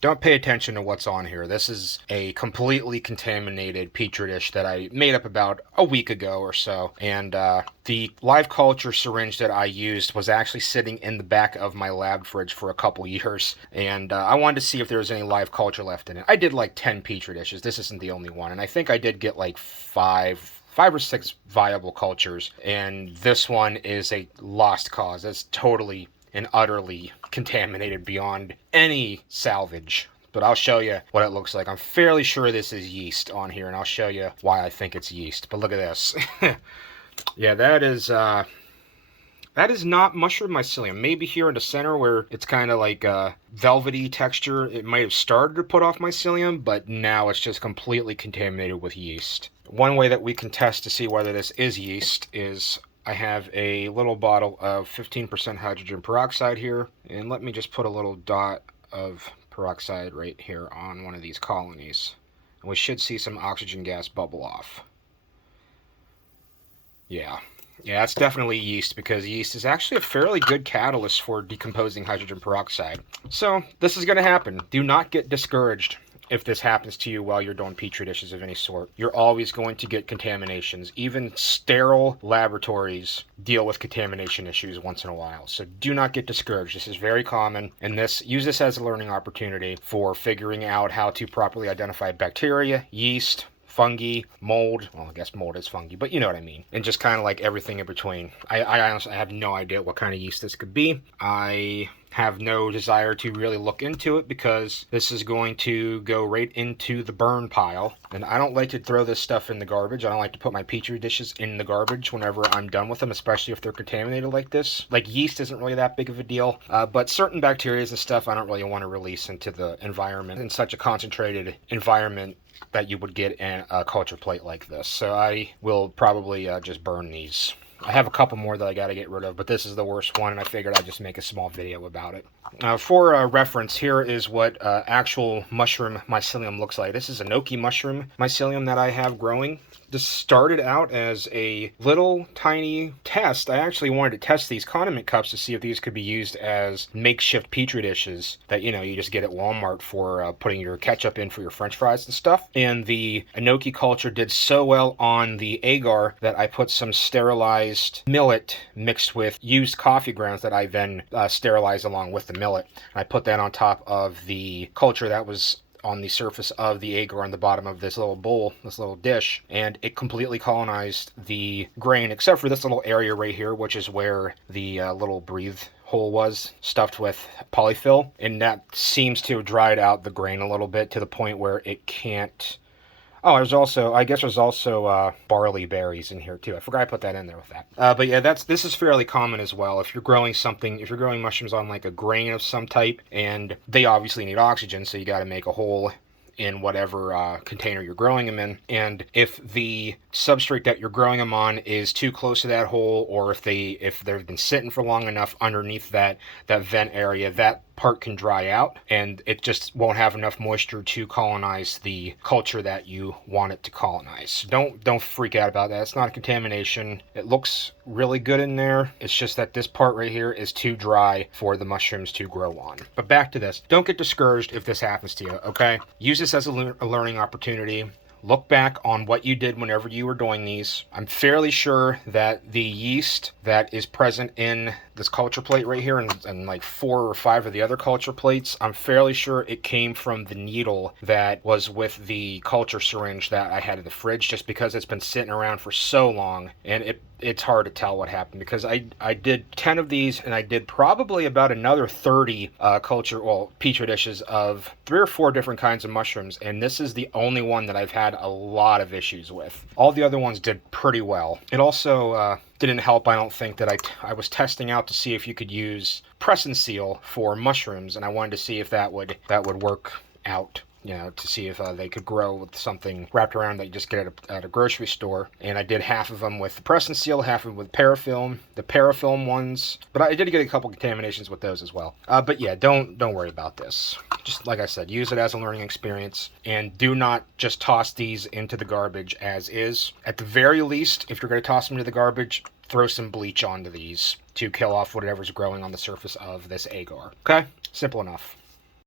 don't pay attention to what's on here. This is a completely contaminated petri dish that I made up about a week ago or so. And the live culture syringe that I used was actually sitting in the back of my lab fridge for a couple years. And I wanted to see if there was any live culture left in it. I did like 10 petri dishes. This isn't the only one. And I think I did get like five or six viable cultures. And this one is a lost cause. It's totally and utterly contaminated beyond any salvage. But I'll show you what it looks like. I'm fairly sure this is yeast on here, and I'll show you why I think it's yeast. But look at this. Yeah, that is not mushroom mycelium. Maybe here in the center where it's kind of like a velvety texture, it might have started to put off mycelium, but now it's just completely contaminated with yeast. One way that we can test to see whether this is yeast is I have a little bottle of 15% hydrogen peroxide here, and let me just put a little dot of peroxide right here on one of these colonies, and we should see some oxygen gas bubble off. Yeah, that's definitely yeast, because yeast is actually a fairly good catalyst for decomposing hydrogen peroxide. So this is going to happen. Do not get discouraged if this happens to you while you're doing petri dishes of any sort. You're always going to get contaminations. Even sterile laboratories deal with contamination issues once in a while. So do not get discouraged. This is very common, and use this as a learning opportunity for figuring out how to properly identify bacteria, yeast, fungi, mold. Well, I guess mold is fungi, but you know what I mean. And just kind of like everything in between. I honestly have no idea what kind of yeast this could be. I have no desire to really look into it because this is going to go right into the burn pile. And I don't like to throw this stuff in the garbage. I don't like to put my petri dishes in the garbage whenever I'm done with them, especially if they're contaminated like this. Like yeast isn't really that big of a deal, but certain bacteria and stuff I don't really want to release into the environment in such a concentrated environment that you would get in a culture plate like this. So I will probably just burn these. I have a couple more that I got to get rid of, but this is the worst one, and I figured I'd just make a small video about it. For reference, here is what actual mushroom mycelium looks like. This is enoki mushroom mycelium that I have growing. This started out as a little tiny test. I actually wanted to test these condiment cups to see if these could be used as makeshift petri dishes that, you just get at Walmart for putting your ketchup in for your french fries and stuff. And the enoki culture did so well on the agar that I put some sterilized millet mixed with used coffee grounds that I then sterilized along with the millet. I put that on top of the culture that was on the surface of the agar on the bottom of this little bowl, this little dish, and it completely colonized the grain, except for this little area right here, which is where the little breathe hole was stuffed with polyfill, and that seems to have dried out the grain a little bit to the point where it can't. Oh, I guess there's also barley berries in here too. I forgot I put that in there with that. But yeah, this is fairly common as well. If you're growing mushrooms on like a grain of some type, and they obviously need oxygen, so you got to make a hole in whatever container you're growing them in. And if the substrate that you're growing them on is too close to that hole, or if they've been sitting for long enough underneath that vent area, that part can dry out and it just won't have enough moisture to colonize the culture that you want it to colonize. Don't freak out about that. It's not a contamination. It looks really good in there. It's just that this part right here is too dry for the mushrooms to grow on. But back to this. Don't get discouraged if this happens to you, okay? Use this as a learning opportunity. Look back on what you did whenever you were doing these. I'm fairly sure that the yeast that is present in this culture plate right here and like 4 or 5 of the other culture plates, I'm fairly sure it came from the needle that was with the culture syringe that I had in the fridge, just because it's been sitting around for so long, and it's hard to tell what happened, because I did 10 of these, and I did probably about another 30 petri dishes of 3 or 4 different kinds of mushrooms, and this is the only one that I've had a lot of issues with. All the other ones did pretty well. It also didn't help, I don't think, that I was testing out to see if you could use press and seal for mushrooms, and I wanted to see if that would work out. To see if they could grow with something wrapped around that you just get at a grocery store. And I did half of them with press and seal, half of them with parafilm. The parafilm ones, but I did get a couple contaminations with those as well. But yeah, don't worry about this. Just like I said, use it as a learning experience, and do not just toss these into the garbage as is. At the very least, if you're going to toss them into the garbage, throw some bleach onto these to kill off whatever's growing on the surface of this agar. Okay? Simple enough.